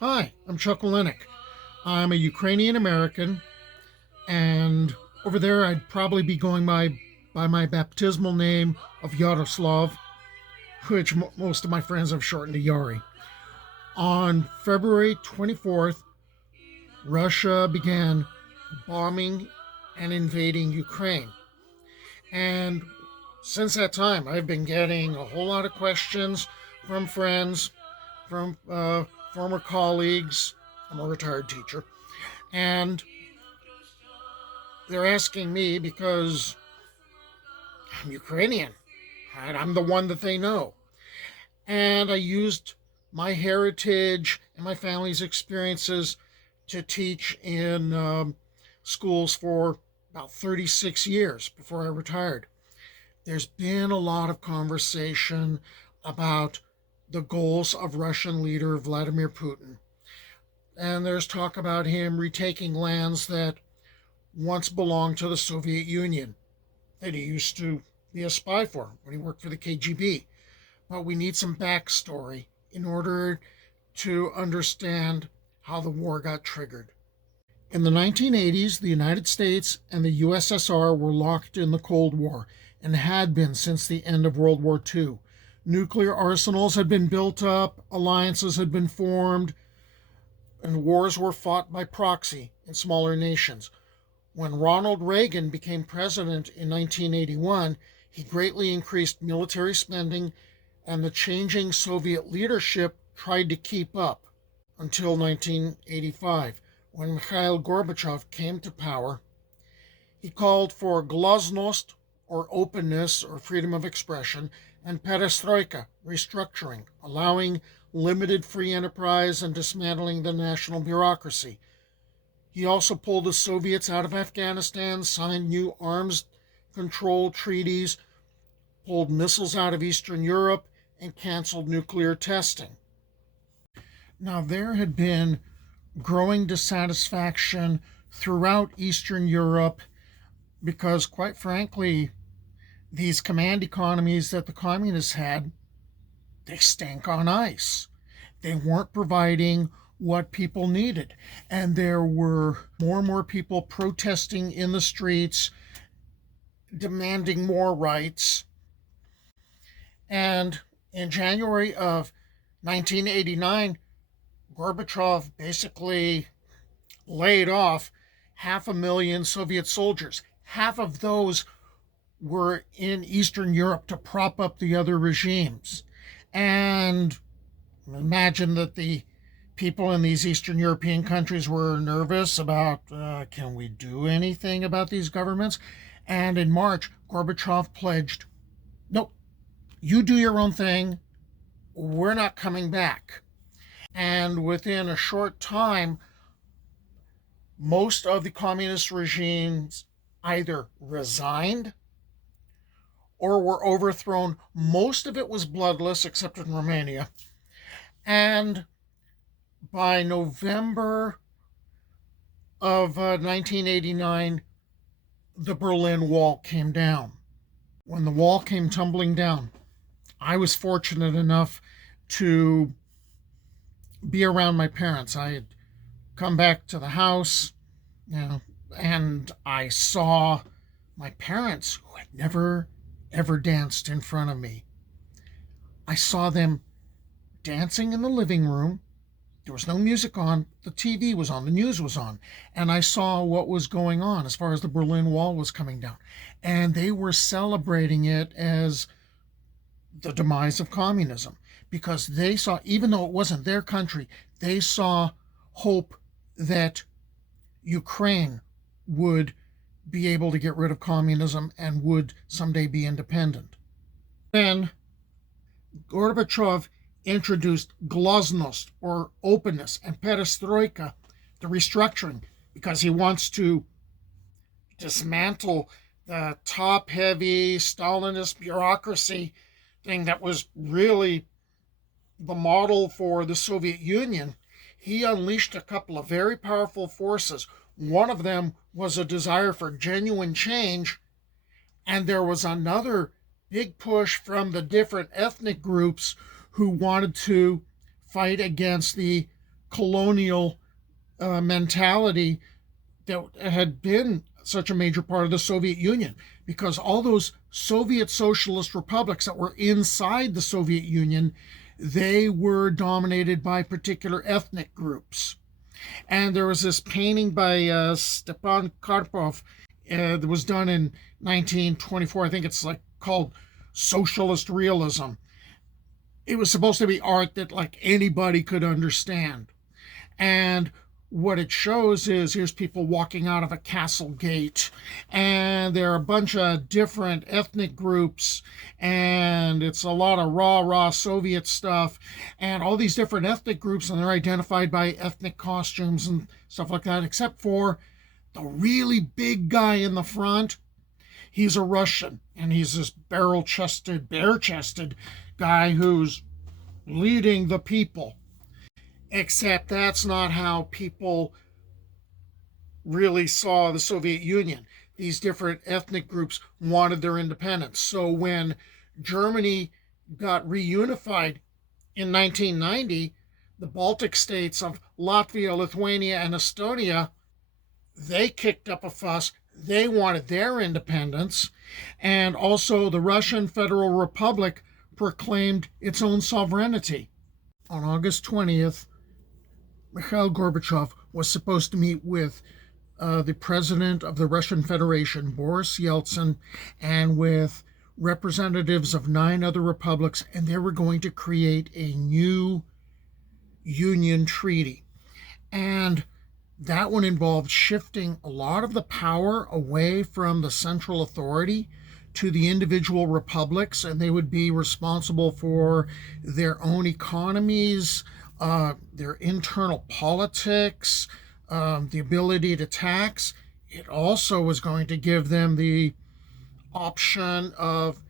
Hi, I'm Chuck Olenek. I'm a Ukrainian American, and over there I'd probably be going by my baptismal name of Yaroslav, which most of my friends have shortened to Yari. On February 24th, Russia began bombing and invading Ukraine. And since that time, I've been getting a whole lot of questions from friends, from former colleagues. I'm a retired teacher. And they're asking me because I'm Ukrainian, and I'm the one that they know. And I used my heritage and my family's experiences to teach in schools for about 36 years before I retired. There's been a lot of conversation about the goals of Russian leader Vladimir Putin. And there's talk about him retaking lands that once belonged to the Soviet Union, that he used to be a spy for when he worked for the KGB. But we need some backstory in order to understand how the war got triggered. In the 1980s, the United States and the U.S.S.R. were locked in the Cold War and had been since the end of World War II. Nuclear arsenals had been built up, alliances had been formed, and wars were fought by proxy in smaller nations. When Ronald Reagan became president in 1981, he greatly increased military spending, and the changing Soviet leadership tried to keep up until 1985, when Mikhail Gorbachev came to power. He called for glasnost, or openness, or freedom of expression, and perestroika, restructuring, allowing limited free enterprise and dismantling the national bureaucracy. He also pulled the Soviets out of Afghanistan, signed new arms control treaties, pulled missiles out of Eastern Europe, and canceled nuclear testing. Now, there had been growing dissatisfaction throughout Eastern Europe because, quite frankly, these command economies that the communists had, they stank on ice. They weren't providing what people needed. And there were more and more people protesting in the streets, demanding more rights. And in January of 1989, Gorbachev basically laid off 500,000 Soviet soldiers. Half of those were in Eastern Europe to prop up the other regimes. And imagine that the people in these Eastern European countries were nervous about can we do anything about these governments? And in March, Gorbachev pledged, no, you do your own thing. We're not coming back. And within a short time, most of the communist regimes either resigned or were overthrown. Most of it was bloodless, except in Romania. And by November of 1989, the Berlin Wall came down. When the wall came tumbling down, I was fortunate enough to be around my parents. I had come back to the house, you know, and I saw my parents, who had never ever danced in front of me. I saw them dancing in the living room. There was no music on. The TV was on. The news was on. And I saw what was going on as far as the Berlin Wall was coming down. And they were celebrating it as the demise of communism because they saw, even though it wasn't their country, they saw hope that Ukraine would be able to get rid of communism and would someday be independent. Then Gorbachev introduced glasnost, or openness, and perestroika, the restructuring, because he wants to dismantle the top heavy Stalinist bureaucracy thing that was really the model for the Soviet Union. He unleashed a couple of very powerful forces. One of them was a desire for genuine change, and there was another big push from the different ethnic groups who wanted to fight against the colonial mentality that had been such a major part of the Soviet Union, because all those Soviet socialist republics that were inside the Soviet Union, they were dominated by particular ethnic groups. And there was this painting by Stepan Karpov that was done in 1924. I think it's like called Socialist Realism. It was supposed to be art that like anybody could understand. And what it shows is here's people walking out of a castle gate, and there are a bunch of different ethnic groups, and it's a lot of raw Soviet stuff, and all these different ethnic groups, and they're identified by ethnic costumes and stuff like that, except for the really big guy in the front. He's a Russian, and he's this bare-chested guy who's leading the people. Except that's not how people really saw the Soviet Union. These different ethnic groups wanted their independence. So when Germany got reunified in 1990, the Baltic states of Latvia, Lithuania, and Estonia, they kicked up a fuss. They wanted their independence. And also the Russian Federal Republic proclaimed its own sovereignty. On August 20th, Mikhail Gorbachev was supposed to meet with the president of the Russian Federation, Boris Yeltsin, and with representatives of 9 other republics, and they were going to create a new union treaty. And that one involved shifting a lot of the power away from the central authority to the individual republics, and they would be responsible for their own economies, their internal politics, the ability to tax. It also was going to give them the option of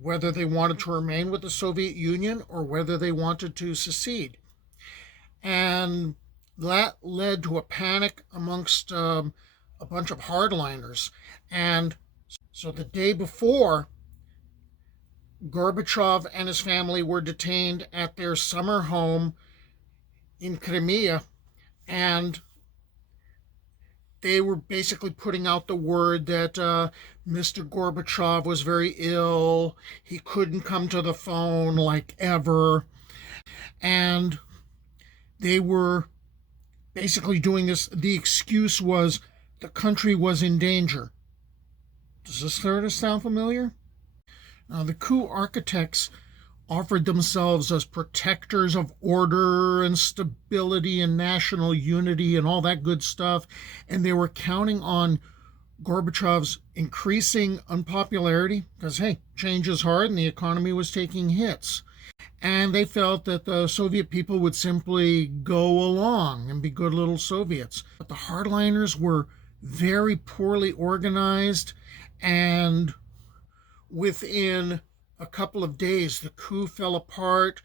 whether they wanted to remain with the Soviet Union or whether they wanted to secede. And that led to a panic amongst a bunch of hardliners. And so the day before, Gorbachev and his family were detained at their summer home in Crimea, and they were basically putting out the word that Mr. Gorbachev was very ill. He couldn't come to the phone like ever. And they were basically doing this. The excuse was the country was in danger. Does this sort of sound familiar? Now, the coup architects offered themselves as protectors of order and stability and national unity and all that good stuff, and they were counting on Gorbachev's increasing unpopularity because, hey, change is hard and the economy was taking hits. And they felt that the Soviet people would simply go along and be good little Soviets. But the hardliners were very poorly organized, and within a couple of days, the coup fell apart.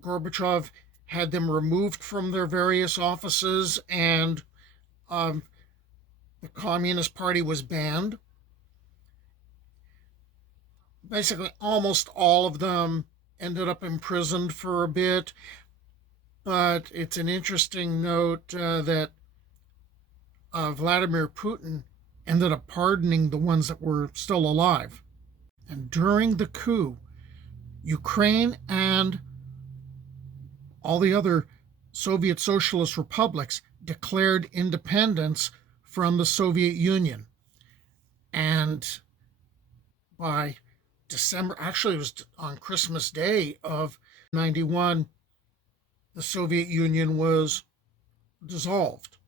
Gorbachev had them removed from their various offices, and the Communist Party was banned. Basically, almost all of them ended up imprisoned for a bit, but it's an interesting note that Vladimir Putin ended up pardoning the ones that were still alive. And during the coup, Ukraine and all the other Soviet socialist republics declared independence from the Soviet Union. And by December, actually it was on Christmas Day of 91, the Soviet Union was dissolved.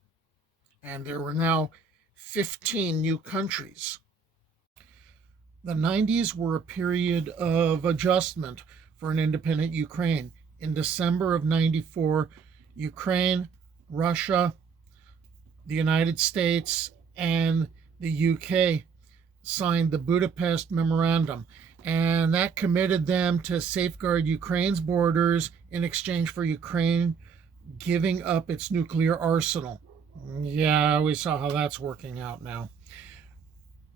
And there were now 15 new countries. The 90s were a period of adjustment for an independent Ukraine. In December of 94, Ukraine, Russia, the United States, and the UK signed the Budapest Memorandum, and that committed them to safeguard Ukraine's borders in exchange for Ukraine giving up its nuclear arsenal. Yeah, we saw how that's working out now.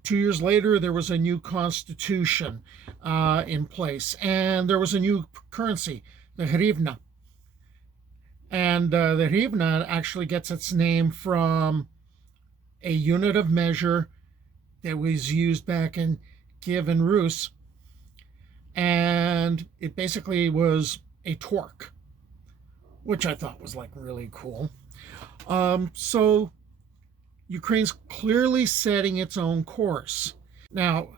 2 years later, there was a new constitution in place, and there was a new currency, the hryvnia. And the hryvnia actually gets its name from a unit of measure that was used back in Kiev and Rus, and it basically was a torque, which I thought was like really cool. So Ukraine's clearly setting its own course. Now,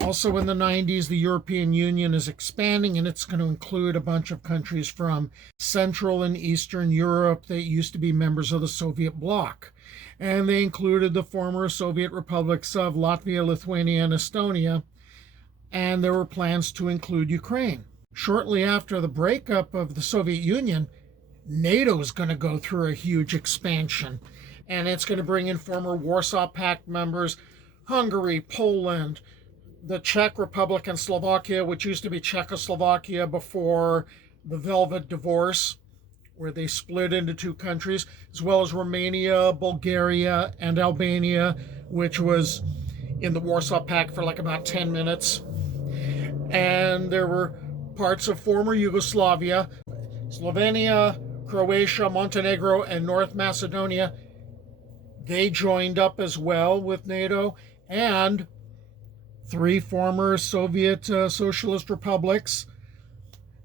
also in the 90s, the European Union is expanding, and it's going to include a bunch of countries from Central and Eastern Europe that used to be members of the Soviet bloc. And they included the former Soviet republics of Latvia, Lithuania, and Estonia. And there were plans to include Ukraine. Shortly after the breakup of the Soviet Union, NATO is going to go through a huge expansion. And it's going to bring in former Warsaw Pact members, Hungary, Poland, the Czech Republic, and Slovakia, which used to be Czechoslovakia before the Velvet Divorce, where they split into two countries, as well as Romania, Bulgaria, and Albania, which was in the Warsaw Pact for like about 10 minutes. And there were parts of former Yugoslavia, Slovenia, Croatia, Montenegro, and North Macedonia. They joined up as well with NATO, and three former Soviet socialist republics,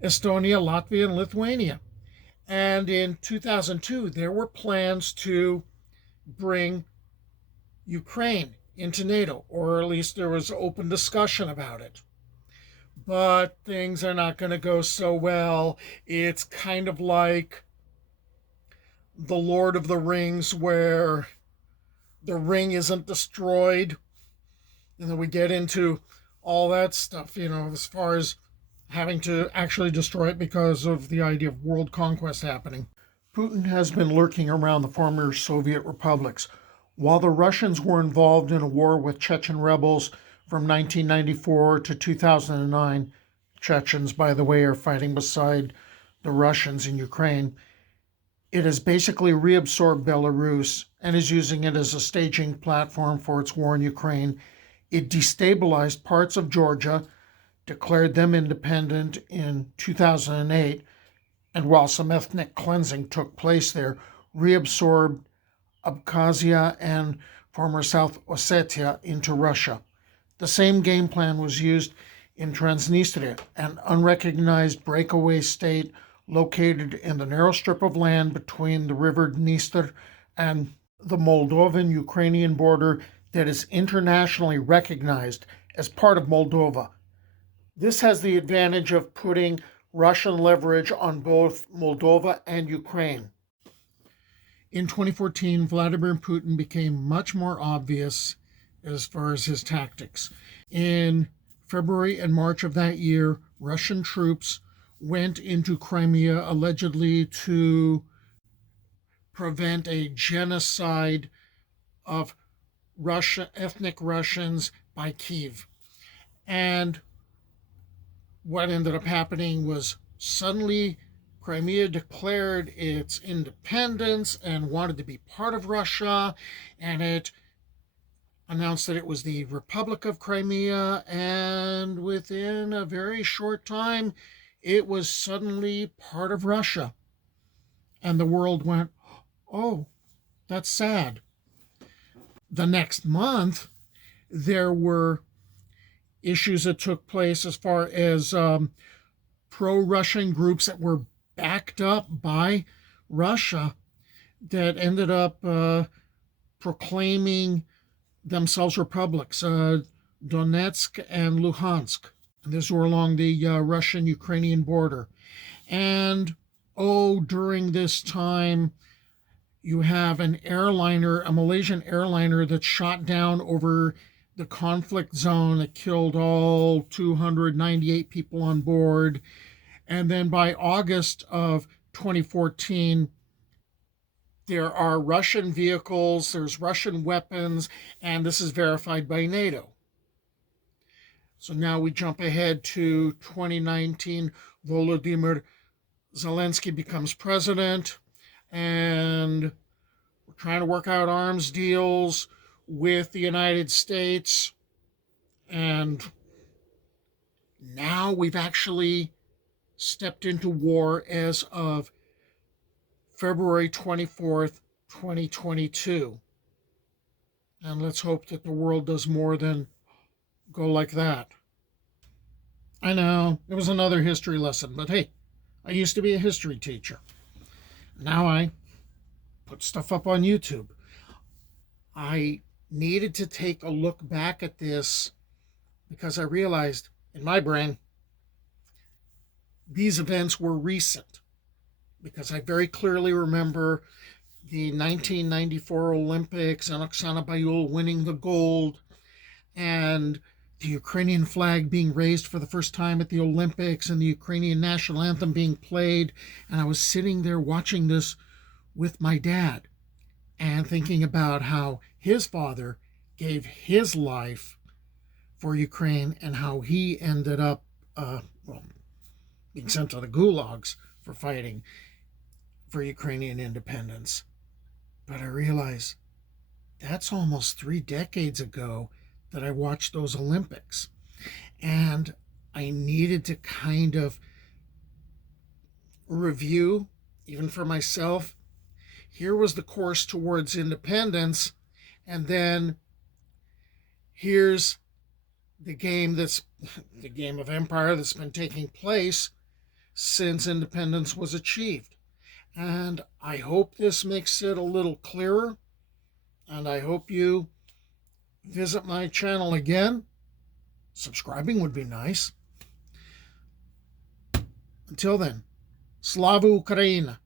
Estonia, Latvia, and Lithuania. And in 2002, there were plans to bring Ukraine into NATO, or at least there was open discussion about it. But things are not going to go so well. It's kind of like the Lord of the Rings, where the ring isn't destroyed. And then we get into all that stuff, as far as having to actually destroy it because of the idea of world conquest happening. Putin has been lurking around the former Soviet republics. While the Russians were involved in a war with Chechen rebels from 1994 to 2009, Chechens, by the way, are fighting beside the Russians in Ukraine. It has basically reabsorbed Belarus and is using it as a staging platform for its war in Ukraine. It destabilized parts of Georgia, declared them independent in 2008, and while some ethnic cleansing took place there, reabsorbed Abkhazia and former South Ossetia into Russia. The same game plan was used in Transnistria, an unrecognized breakaway state located in the narrow strip of land between the river Dniester and the Moldovan Ukrainian border that is internationally recognized as part of Moldova. This has the advantage of putting Russian leverage on both Moldova and Ukraine. In 2014, Vladimir Putin became much more obvious as far as his tactics. In February and March of that year, Russian troops went into Crimea allegedly to prevent a genocide of ethnic Russians by Kiev. And what ended up happening was suddenly Crimea declared its independence and wanted to be part of Russia, and it announced that it was the Republic of Crimea, and within a very short time, it was suddenly part of Russia. And the world went, oh, that's sad. The next month, there were issues that took place as far as pro-Russian groups that were backed up by Russia that ended up proclaiming themselves republics, Donetsk and Luhansk. And these were along the Russian-Ukrainian border. And, during this time, you have a Malaysian airliner that shot down over the conflict zone that killed all 298 people on board. And then by August of 2014, there are Russian vehicles, there's Russian weapons, and this is verified by NATO. So now we jump ahead to 2019. Volodymyr Zelensky becomes president, and we're trying to work out arms deals with the United States. And now we've actually stepped into war as of February 24th, 2022. And let's hope that the world does more than go like that. I know, it was another history lesson, but hey, I used to be a history teacher. Now I put stuff up on YouTube. I needed to take a look back at this because I realized in my brain these events were recent. Because I very clearly remember the 1994 Olympics and Oksana Bayul winning the gold, and the Ukrainian flag being raised for the first time at the Olympics, and the Ukrainian national anthem being played. And I was sitting there watching this with my dad and thinking about how his father gave his life for Ukraine and how he ended up being sent to the gulags for fighting for Ukrainian independence. But I realized that's almost 3 decades ago that I watched those Olympics. And I needed to kind of review, even for myself. Here was the course towards independence, and then here's the game of empire that's been taking place since independence was achieved. And I hope this makes it a little clearer, and I hope you visit my channel again. Subscribing would be nice. Until then, Slava Ukraina!